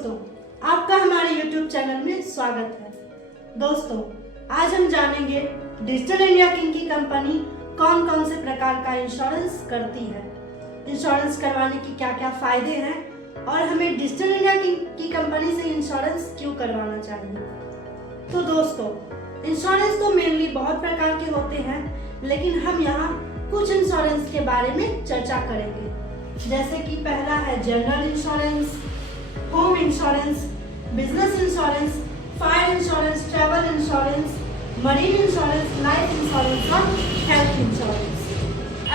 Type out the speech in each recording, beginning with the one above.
दोस्तों, आपका हमारे YouTube चैनल में स्वागत है। दोस्तों, आज हम जानेंगे डिजिटल इंडिया किंग की कंपनी कौन कौन से प्रकार का इंश्योरेंस करती है, इंश्योरेंस करवाने की क्या क्या फायदे हैं और हमें डिजिटल इंडिया किंग की कंपनी से इंश्योरेंस क्यों करवाना चाहिए। तो दोस्तों, इंश्योरेंस तो मेनली बहुत प्रकार के होते हैं, लेकिन हम यहाँ कुछ इंश्योरेंस के बारे में चर्चा करेंगे। जैसे कि पहला है general insurance, home insurance, business insurance, fire insurance, travel insurance, marine insurance, life insurance और हेल्थ इंश्योरेंस।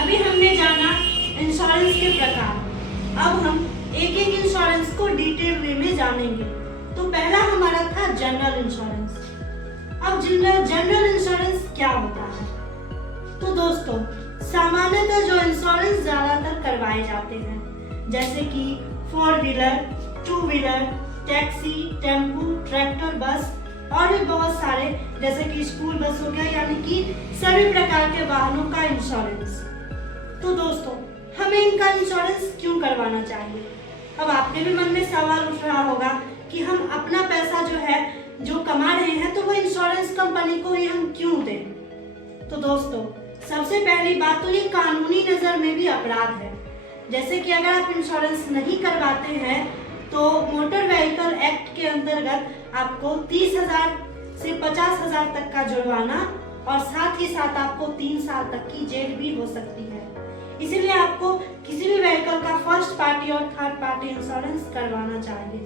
अभी हमने जाना इंश्योरेंस के प्रकार। अब हम एक एक इंश्योरेंस को डिटेल वे में जानेंगे। तो पहला हमारा था जनरल इंश्योरेंस। अब जनरल इंश्योरेंस क्या होता है? तो दोस्तों, सामान्यतः जो इंश्योरेंस ज्यादातर करवाए जाते हैं, जैसे कि 4 wheeler, 2 wheeler, taxi, tempo, tractor, बस और भी बहुत सारे, जैसे कि स्कूल बस हो गया, यानी कि सभी प्रकार के वाहनों का इंश्योरेंस। तो दोस्तों, हमें इनका इंश्योरेंस क्यों करवाना चाहिए? अब आपके भी मन में सवाल उठ रहा होगा कि हम अपना पैसा जो कमा रहे हैं, तो वो इंश्योरेंस कंपनी को ही हम क्यों दें? तो दोस्तों, सबसे पहली बात तो ये कानूनी नजर में भी अपराध है। जैसे कि अगर आप इंश्योरेंस नहीं करवाते हैं तो मोटर व्हीकल एक्ट के अंतर्गत आपको 30,000 से 50,000 तक का जुर्माना और साथ ही साथ आपको 3 साल तक की जेल भी हो सकती है। इसीलिए आपको किसी भी व्हीकल का फर्स्ट पार्टी और थर्ड पार्टी इंश्योरेंस करवाना चाहिए।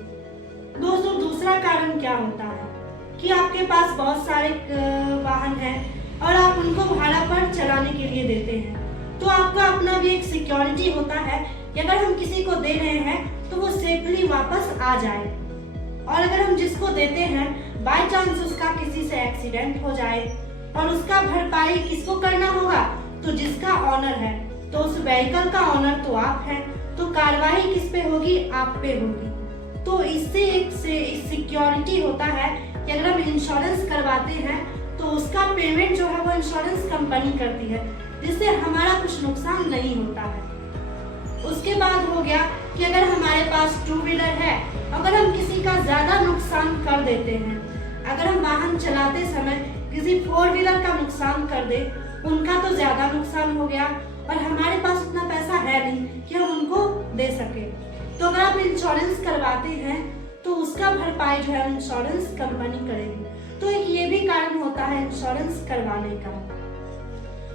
दोस्तों, दूसरा कारण क्या होता है कि आपके पास बहुत सारे वाहन हैं और आप उनको भाड़ा पर चलाने के लिए देते हैं, तो आपका अपना भी एक सिक्योरिटी होता है कि अगर हम किसी को दे रहे हैं तो वो सेफली वापस आ जाए। और अगर हम जिसको देते हैं बाय चांस उसका किसी से एक्सीडेंट हो जाए और उसका भरपाई किसको करना होगा? तो जिसका ऑनर है, तो उस व्हीकल का ऑनर तो आप हैं, तो कार्रवाई किस पे होगी? आप पे होगी। तो इससे एक सिक्योरिटी होता है कि अगर हम इंश्योरेंस करवाते हैं तो उसका पेमेंट वो इंश्योरेंस कंपनी करती है, जिससे हमारा कुछ नुकसान नहीं होता है। उसके बाद हो गया कि अगर हमारे पास 2 व्हीलर है, अगर हम किसी का ज्यादा नुकसान कर देते हैं, अगर हम वाहन चलाते समय किसी 4 व्हीलर का नुकसान कर दे, उनका तो ज्यादा नुकसान हो गया और हमारे पास उतना पैसा है नहीं कि हम उनको दे सके। तो अगर आप इंश्योरेंस करवाते हैं तो उसका भरपाई इंश्योरेंस कंपनी करेगी। तो एक ये भी कारण होता है इंश्योरेंस करवाने का।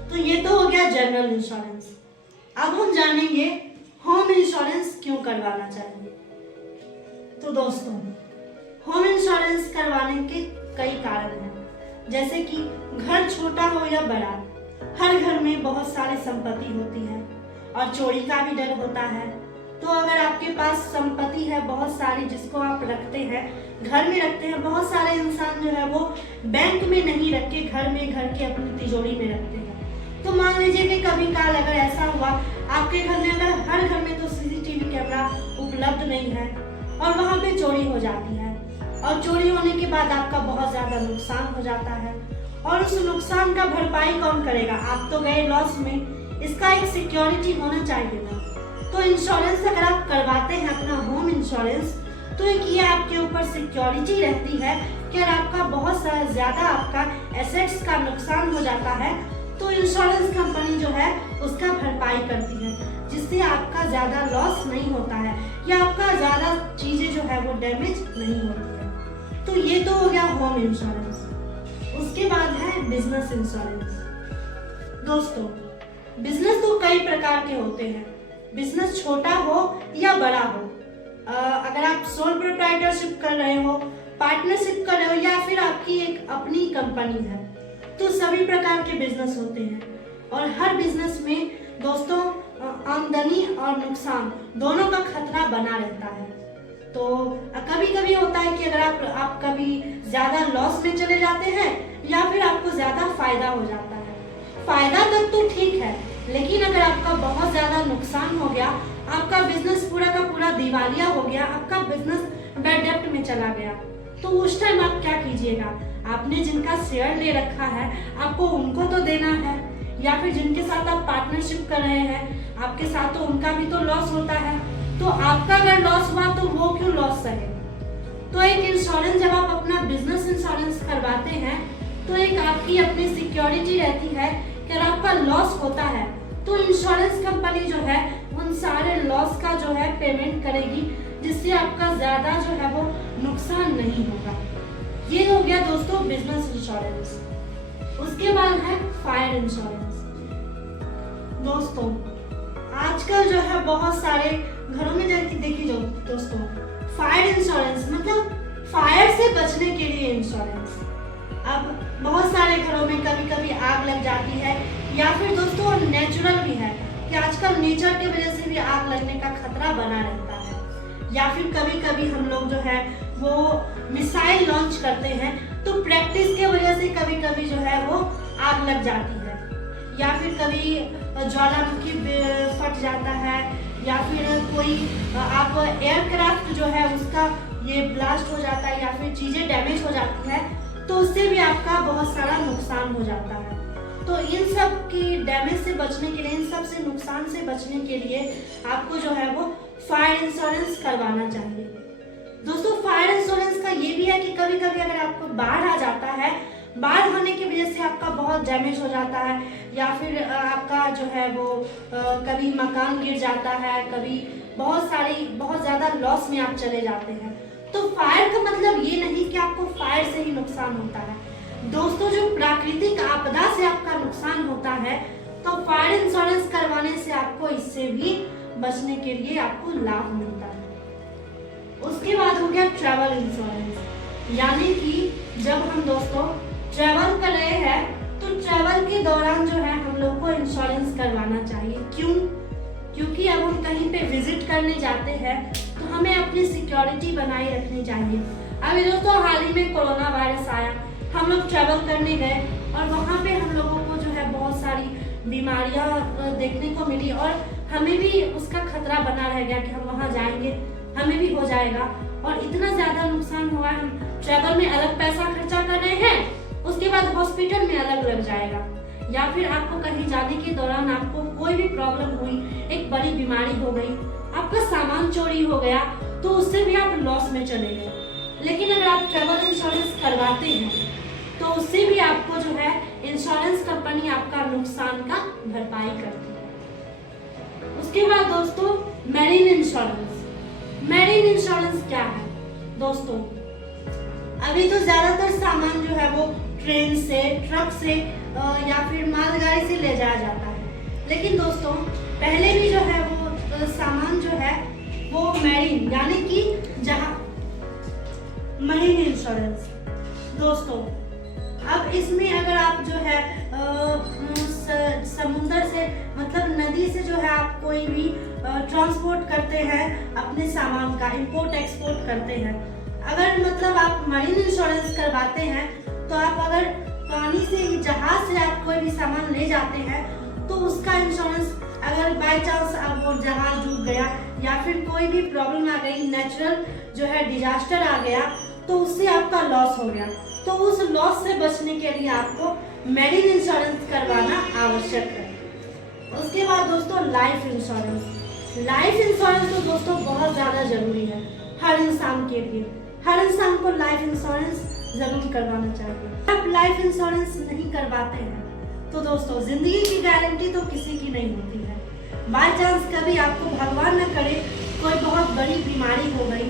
तो ये तो हो गया जनरल इंश्योरेंस। अब हम जानेंगे होम इंश्योरेंस क्यों करवाना चाहिए। तो दोस्तों, होम इंश्योरेंस करवाने के कई कारण हैं, जैसे कि घर छोटा हो या बड़ा, हर घर में बहुत सारी संपत्ति होती है और चोरी का भी डर होता है। तो अगर आपके पास संपत्ति है बहुत सारी जिसको आप रखते हैं, घर में रखते हैं, बहुत सारे इंसान वो बैंक में नहीं रख के घर के अपनी तिजोरी में रखते हैं। तो मान लीजिए कि कभी काल अगर ऐसा हुआ आपके घर में, अगर हर घर में तो सीसीटीवी कैमरा उपलब्ध नहीं है और वहाँ पे चोरी हो जाती है और चोरी होने के बाद आपका बहुत ज्यादा नुकसान हो जाता है और उस नुकसान का भरपाई कौन करेगा? आप तो गए लॉस में। इसका एक सिक्योरिटी होना चाहिए ना। तो इंश्योरेंस अगर आप करवाते हैं अपना होम इंश्योरेंस, तो एक ये आपके ऊपर सिक्योरिटी रहती है कि अगर आपका बहुत ज्यादा आपका एसेट्स का नुकसान हो जाता है तो इंश्योरेंस कंपनी उसका भरपाई करती है, जिससे आपका ज्यादा लॉस नहीं होता है या आपका ज्यादा चीजें वो डैमेज नहीं होती है। तो ये तो हो गया होम इंश्योरेंस। उसके बाद है बिजनेस इंश्योरेंस। दोस्तों, बिजनेस तो कई प्रकार के होते हैं, बिजनेस छोटा हो या बड़ा हो। अगर आप सोल प्रोप्राइटरशिप कर रहे हो, पार्टनरशिप कर रहे हो या फिर आपकी एक अपनी कंपनी है, तो सभी प्रकार के बिजनेस होते हैं और हर बिजनेस में दोस्तों आमदनी और नुकसान दोनों का खतरा बना रहता है। तो कभी कभी होता है कि अगर आप कभी ज्यादा लॉस में चले जाते हैं या फिर आपको ज्यादा फायदा हो जाता है। फायदा तक तो ठीक है, लेकिन अगर आपका बहुत ज्यादा नुकसान हो गया, आपका बिजनेस पूरा का पूरा दिवालिया हो गया, आपका बिजनेस बैड डेब्ट में चला गया, तो उस टाइम आप क्या कीजिएगा? आपने जिनका शेयर ले रखा है आपको उनको तो देना है, या फिर जिनके साथ आप पार्टनरशिप कर रहे हैं आपके साथ तो उनका भी तो लॉस होता है। तो आपका अगर लॉस हुआ तो वो क्यों लॉस सहे? तो एक इंश्योरेंस जब आप अपना बिजनेस इंश्योरेंस करवाते हैं तो एक आपकी अपनी सिक्योरिटी रहती है कि अगर आपका लॉस होता है तो इंश्योरेंस कंपनी जो है उन सारे लॉस का जो है पेमेंट करेगी, जिससे आपका ज्यादा जो है वो नुकसान नहीं होगा। ये हो गया दोस्तों बिजनेस इंश्योरेंस। उसके बाद है फायर इंश्योरेंस। दोस्तों आजकल जो है बहुत सारे घरों में देखिए दोस्तों, फायर इंश्योरेंस मतलब फायर से बचने के लिए इंश्योरेंस। अब बहुत सारे घरों में कभी कभी आग लग जाती है, या फिर दोस्तों नेचुरल भी है कि आजकल नेचर की वजह से भी आग लगने का खतरा बना रहता है, या फिर कभी कभी हम लोग जो है वो मिसाइल लॉन्च करते हैं तो प्रैक्टिस के वजह से कभी कभी जो है वो आग लग जाती है, या फिर कभी ज्वालामुखी फट जाता है, या फिर कोई आप एयरक्राफ्ट जो है उसका ये ब्लास्ट हो जाता है, या फिर चीजें डैमेज हो जाती है तो उससे भी आपका बहुत सारा नुकसान हो जाता है। तो इन सब की डैमेज से बचने के लिए, इन सब से नुकसान से बचने के लिए आपको जो है वो फायर इंश्योरेंस करवाना चाहिए। दोस्तों फायर इंश्योरेंस का ये भी है कि कभी कभी अगर आपको बाढ़ आ जाता है, बाढ़ आने की वजह से आपका बहुत डैमेज हो जाता है, या फिर आपका जो है वो कभी मकान गिर जाता है, कभी बहुत ज्यादा लॉस में आप चले जाते हैं, तो फायर का मतलब ये नहीं कि आपको फायर से ही नुकसान होता है। दोस्तों जो प्राकृतिक आपदा से आपका नुकसान होता है तो फायर इंश्योरेंस करवाने से आपको इससे भी बचने के लिए आपको लाभ मिलता है। उसके बाद हो गया ट्रैवल इंश्योरेंस, यानी कि जब हम दोस्तों ट्रैवल कर रहे हैं तो ट्रैवल के दौरान जो है हम लोग को इंश्योरेंस करवाना चाहिए। क्यों? क्योंकि अब हम कहीं पे विजिट करने जाते हैं तो हमें अपनी सिक्योरिटी बनाए रखनी चाहिए। अभी दोस्तों हाल ही में कोरोना वायरस आया, हम लोग ट्रैवल करने गए और वहाँ पे हम लोगों को जो है बहुत सारी बीमारियां देखने को मिली और हमें भी उसका खतरा बना रह गया कि हम वहाँ जाएंगे हमें भी हो जाएगा, और इतना ज्यादा नुकसान हुआ है। हम ट्रैवल में अलग पैसा खर्चा कर रहे हैं, उसके बाद हॉस्पिटल में अलग लग जाएगा, या फिर आपको कहीं जाने के दौरान आपको कोई भी प्रॉब्लम हुई, एक बड़ी बीमारी हो गई, आपका सामान चोरी हो गया, तो उससे भी आप लॉस में चले गए। लेकिन अगर आप ट्रैवल इंश्योरेंस करवाते हैं तो उससे भी आपको जो है इंश्योरेंस कंपनी आपका नुकसान का भरपाई करती है। उसके बाद दोस्तों मैरीन इंश्योरेंस। मैरीन इंश्योरेंस क्या है दोस्तों? अभी तो ज्यादातर सामान जो है वो ट्रेन से, ट्रक से या फिर मालगाड़ी से ले जाया जाता है, लेकिन दोस्तों पहले भी जो है वो सामान जो है वो मैरीन यानी कि जहां मरीन इंश्योरेंस। दोस्तों अब इसमें अगर आप जो है समुद्र से मतलब नदी से जो है आप कोई भी ट्रांसपोर्ट करते हैं अपने सामान का, इंपोर्ट एक्सपोर्ट करते हैं, अगर मतलब आप मरीन इंश्योरेंस करवाते हैं तो आप अगर पानी से जहाज से आप कोई भी सामान ले जाते हैं तो उसका इंश्योरेंस अगर बाय चांस अब वो जहाज डूब गया या फिर कोई भी प्रॉब्लम आ गई, नेचुरल जो है डिजास्टर आ गया, तो उससे आपका लॉस हो गया, तो उस लॉस से बचने के लिए आपको मेडिकल इंश्योरेंस करवाना आवश्यक है। उसके बाद दोस्तों लाइफ इंश्योरेंस। लाइफ इंश्योरेंस तो दोस्तों बहुत ज़्यादा जरूरी है हर इंसान के लिए। हर इंसान को लाइफ इंश्योरेंस जरूर करवाना चाहिए। आप लाइफ इंश्योरेंस नहीं करवाते हैं तो दोस्तों जिंदगी की गारंटी तो किसी की नहीं होती है। बाय चांस कभी आपको भगवान न करे कोई बहुत बड़ी बीमारी हो गई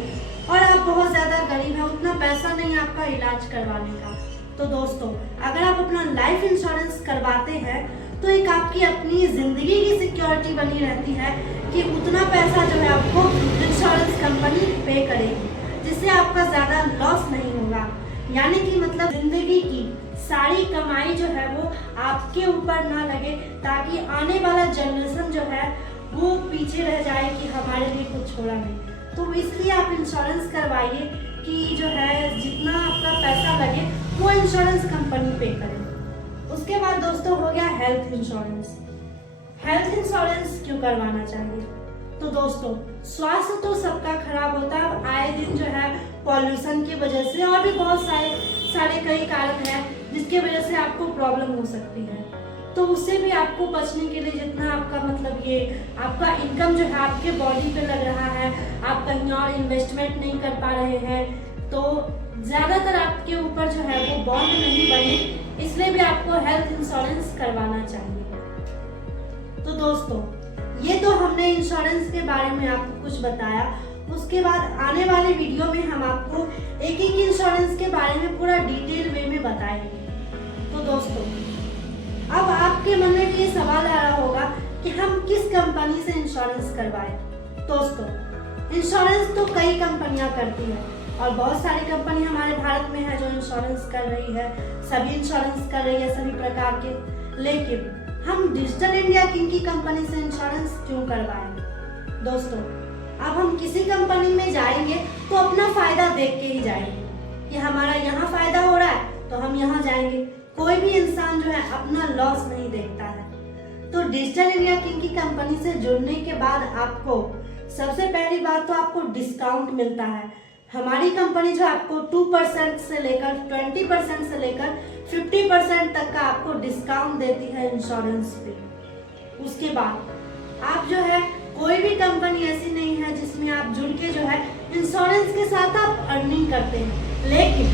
और आप बहुत ज्यादा गरीब हैं, उतना पैसा नहीं आपका इलाज करवाने का, तो दोस्तों अगर आप अपना लाइफ इंश्योरेंस करवाते हैं तो एक आपकी अपनी जिंदगी की सिक्योरिटी बनी रहती है कि उतना पैसा जो है आपको इंश्योरेंस कंपनी पे करेगी, जिससे आपका ज्यादा लॉस नहीं होगा। यानी कि मतलब जिंदगी की सारी कमाई जो है वो आपके ऊपर ना लगे, ताकि आने वाला जनरेशन जो है वो पीछे रह जाए कि हमारे लिए कुछ छोड़ा नहीं। तो इसलिए आप इंश्योरेंस करवाइए कि जो है जितना आपका पैसा लगे वो इंश्योरेंस कंपनी पे करे। उसके बाद दोस्तों हो गया हेल्थ इंश्योरेंस। हेल्थ इंश्योरेंस क्यों करवाना चाहिए? तो दोस्तों स्वास्थ्य तो सबका खराब होता है आए दिन जो है पॉल्यूशन की वजह से, और भी बहुत सारे कई कारण हैं जिसकी वजह से आपको प्रॉब्लम हो सकती है। तो उससे भी आपको बचने के लिए जितना आपका मतलब ये आपका इनकम जो है आपके बॉडी पे लग रहा है, आप कहीं और इन्वेस्टमेंट नहीं कर पा रहे हैं, तो ज़्यादातर आपके ऊपर जो है वो बॉन्ड नहीं बने, इसलिए भी आपको हेल्थ इंश्योरेंस करवाना चाहिए। तो दोस्तों, ये तो हमने इंश्योरेंस के बारे में आपको कुछ बताया। उसके बाद आने वाले वीडियो में हम आपको एक एक इंश्योरेंस के बारे में पूरा डिटेल वे में बताएंगे। तो दोस्तों, अब आपके मन में भी ये सवाल आ रहा होगा कि हम किस कंपनी से इंश्योरेंस करवाएं। दोस्तों, इंश्योरेंस तो कई कंपनियां करती है और बहुत सारी कंपनी हमारे भारत में है जो इंश्योरेंस कर रही है, सभी इंश्योरेंस कर रही है सभी प्रकार के। लेकिन हम डिजिटल इंडिया किंग की कंपनी से इंश्योरेंस क्यों करवाएं? दोस्तों, अब हम किसी कंपनी में जाएंगे तो अपना फायदा देख के ही जाएंगे कि हमारा यहाँ फायदा हो रहा है तो हम यहाँ जाएंगे। कोई भी इंसान जो है अपना लॉस नहीं देखता है। तो डिजिटल इंडिया किंग की कंपनी से जुड़ने के बाद आपको सबसे पहली बात तो आपको डिस्काउंट मिलता है। हमारी कंपनी जो आपको 2% से लेकर 20% से लेकर 50% तक का आपको डिस्काउंट देती है इंश्योरेंस पे। उसके बाद आप जो है कोई भी कंपनी ऐसी नहीं है जिसमें आप जुड़ के जो है इंश्योरेंस के साथ आप अर्निंग करते हैं। लेकिन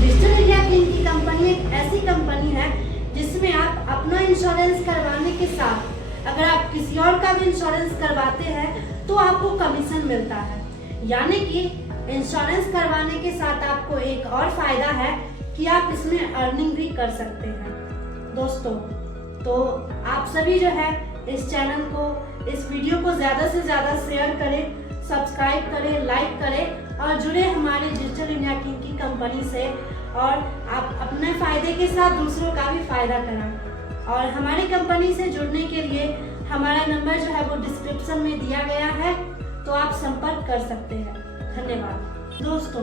डिजिटल इंडिया किंग की कंपनी एक ऐसी कंपनी है जिसमें आप अपना इंश्योरेंस करवाने के साथ अगर आप किसी और का भी इंश्योरेंस करवाते हैं तो आपको कमीशन मिलता है। यानी कि इंश्योरेंस करवाने के साथ आपको एक और फायदा है कि आप इसमें अर्निंग भी कर सकते हैं। दोस्तों, तो आप सभी जो है इस चैनल को, इस वीडियो को ज़्यादा से ज़्यादा शेयर करें, सब्सक्राइब करें, लाइक करें और जुड़े हमारे डिजिटल इंडिया किंग की कंपनी से और आप अपने फ़ायदे के साथ दूसरों का भी फ़ायदा कराएं। और हमारी कंपनी से जुड़ने के लिए हमारा नंबर जो है वो डिस्क्रिप्शन में दिया गया है, तो आप संपर्क कर सकते हैं। धन्यवाद। दोस्तों,